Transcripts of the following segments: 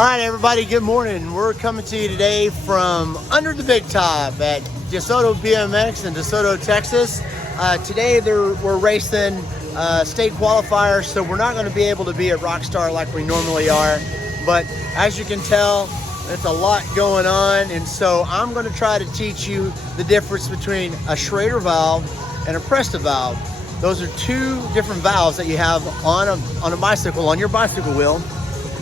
All right, everybody, good morning. We're coming to you today from under the big top at DeSoto BMX in DeSoto, Texas. Today we're racing state qualifiers, so we're not going to be able to be at Rockstar like we normally are. But as you can tell, there's a lot going on, and so I'm going to try to teach you the difference between a Schrader valve and a Presta valve. Those are two different valves that you have on a bicycle, on your bicycle wheel.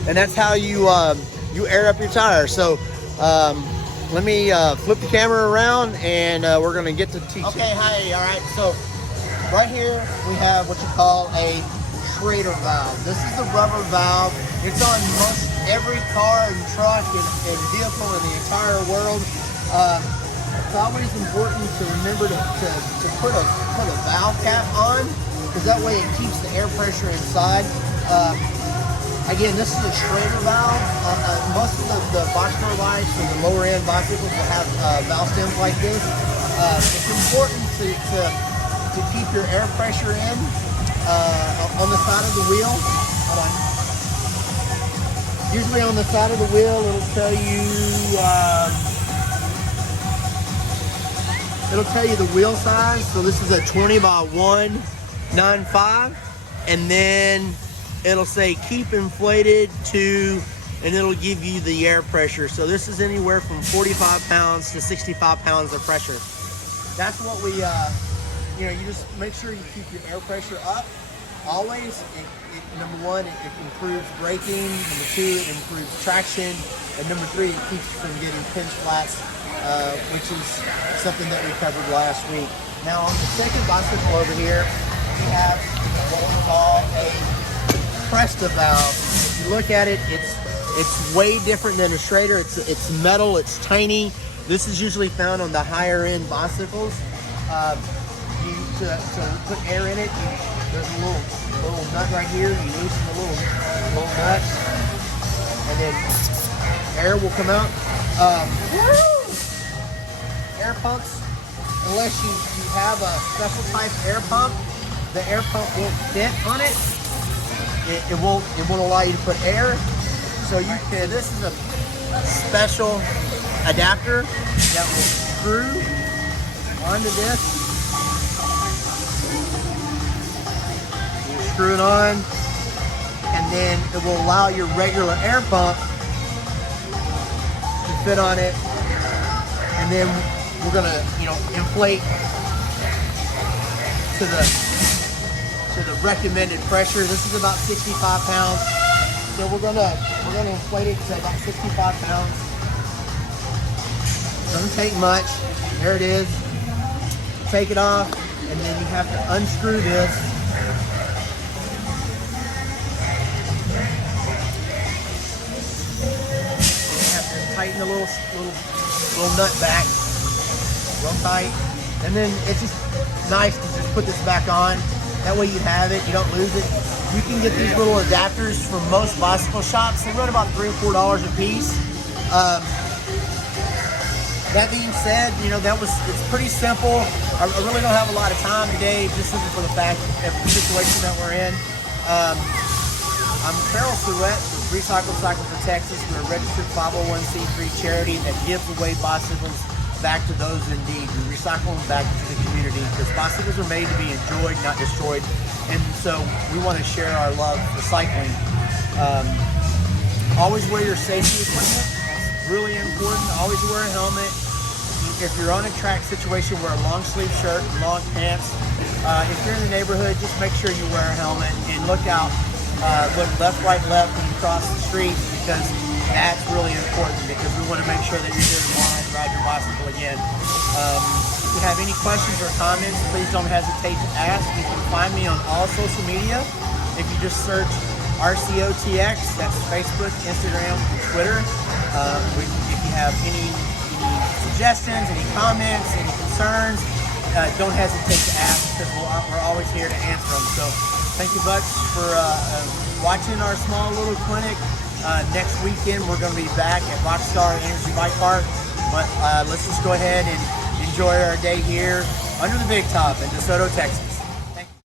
And that's how you air up your tires. So let me flip the camera around, and we're gonna get to teach. Okay, hi. All right. So right here we have what you call a Schrader valve. This is the rubber valve. It's on most every car and truck and vehicle in the entire world. It's always important to remember to put a valve cap on, because that way it keeps the air pressure inside. Again, this is a Schrader valve. Most of the boxcar bikes and the lower end bicycles will have valve stems like this. It's important to keep your air pressure in on the side of the wheel. Hold on. Usually on the side of the wheel, it'll tell you the wheel size. So this is a 20 by 195, and then it'll say keep inflated to, and it'll give you the air pressure. So this is anywhere from 45 pounds to 65 pounds of pressure. That's what we, you just make sure you keep your air pressure up always. Number one, it improves braking. Number two, it improves traction. And number three, it keeps you from getting pinch flats, which is something that we covered last week. Now on the second bicycle over here, we have what we call a Presta valve. If you look at it, it's way different than a Schrader. It's metal, it's tiny. This is usually found on the higher end bicycles. To put air in it, there's a little nut right here. You loosen the little nut, and then air will come out. Air pumps, unless you have a special type air pump, the air pump won't fit on it. It won't allow you to put air. So this is a special adapter that will screw onto this. You screw it on, and then it will allow your regular air pump to fit on it. And then we're gonna, inflate to the recommended pressure. This is about 65 pounds. So we're gonna inflate it to about 65 pounds. Doesn't take much. There it is. Take it off, and then you have to unscrew this. You have to tighten the little nut back real tight, and then it's just nice to just put this back on. That way you have it, you don't lose it. You can get these little adapters from most bicycle shops. They run about $3 or $4 a piece. That being said, it's pretty simple. I really don't have a lot of time today, just simply for the fact of the situation that we're in. I'm Carol Surratt with Recycle Cycle for Texas. We're a registered 501c3 charity that gives away bicycles back to those in need. We recycle them back to the community, because bicycles are made to be enjoyed, not destroyed. And so we want to share our love for cycling. Always wear your safety equipment. It's really important. Always wear a helmet. If you're on a track situation, wear a long sleeve shirt, long pants. If you're in the neighborhood, just make sure you wear a helmet, and look out. Look left, right, left when you cross the street, because that's really important, because we want to make sure that you're here tomorrow and ride your bicycle again. If you have any questions or comments, please don't hesitate to ask. You can find me on all social media. If you just search RCOTX, that's Facebook, Instagram, and Twitter. If you have any suggestions, any comments, any concerns, don't hesitate to ask, because we're always here to answer them. So thank you much for watching our small little clinic. Next weekend we're going to be back at Rockstar Energy Bike Park, but let's just go ahead and enjoy our day here under the big top in DeSoto, Texas.